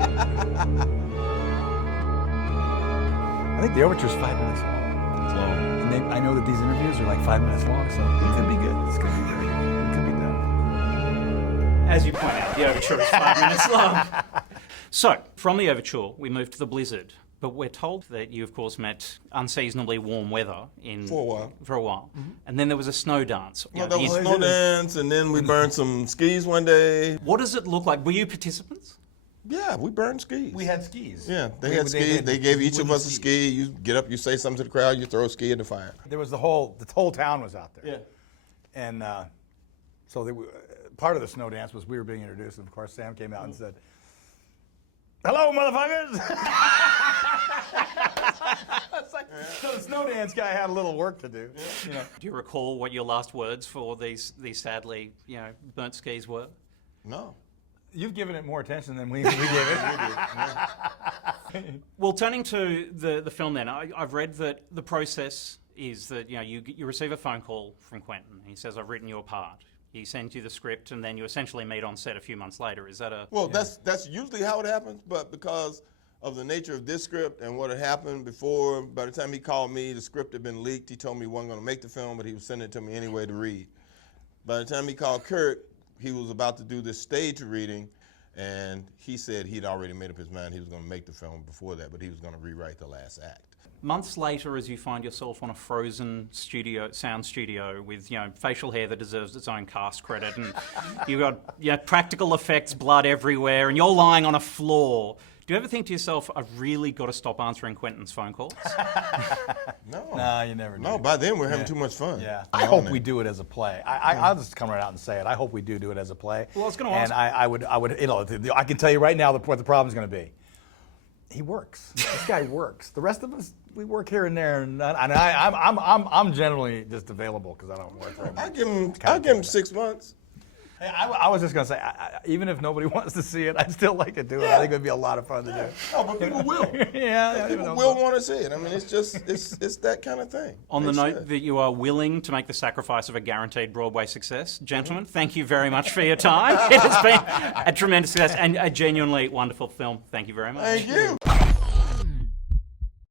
I think the Overture's 5 minutes long. It's long. And I know that these interviews are like 5 minutes long, so it could be good. It's going to be great. It could be done. As you point out, the Overture is 5 minutes long. So, from the Overture, we move to the Blizzard. But we're told that you, of course, met unseasonably warm weather for a while. Mm-hmm. And then there was a snow dance. Well, there was a snow dance, and then we burned some skis one day. What does it look like? Were you participants? Yeah, we burned skis. We had skis. Yeah, they had skis. They gave each of us a ski. You get up, you say something to the crowd, you throw a ski in the fire. There was the whole town was out there. Yeah. And so part of the snow dance was we were being introduced, and of course Sam came out and said, "Hello, motherfuckers!" So the snow dance guy had a little work to do. You know. Do you recall what your last words for these sadly, burnt skis were? No. You've given it more attention than we gave it. Well, turning to the film then, I've read that the process is that you receive a phone call from Quentin. He says, "I've written you a part." He sends you the script, and then you essentially meet on set a few months later. Is that a... Well, that's usually how it happens, but because of the nature of this script and what had happened before, by the time he called me, the script had been leaked. He told me he wasn't going to make the film, but he was sending it to me anyway to read. By the time he called Kurt, he was about to do this stage reading, and he said he'd already made up his mind he was going to make the film before that, but he was going to rewrite the last act. Months later, as you find yourself on a frozen sound studio with facial hair that deserves its own cast credit, and you've got practical effects, blood everywhere, and you're lying on a floor. Do you ever think to yourself, "I've really got to stop answering Quentin's phone calls"? No. Nah, you never do. No, by then we're having too much fun. Yeah. I hope we do it as a play. I'll just come right out and say it. I hope we do it as a play. Well, I was going to ask. And I would, I can tell you right now what the problem's going to be. He works. This guy works. The rest of us, we work here and there, and I'm generally just available because I don't work very much. I'll give him 6 months. Hey, I was just going to say, even if nobody wants to see it, I'd still like to do it. I think it would be a lot of fun to do. Oh, but people will. Yeah. People will want to see it. I mean, it's that kind of thing. On the note that you are willing to make the sacrifice of a guaranteed Broadway success, gentlemen, thank you very much for your time. It has been a tremendous success and a genuinely wonderful film. Thank you very much. Thank you.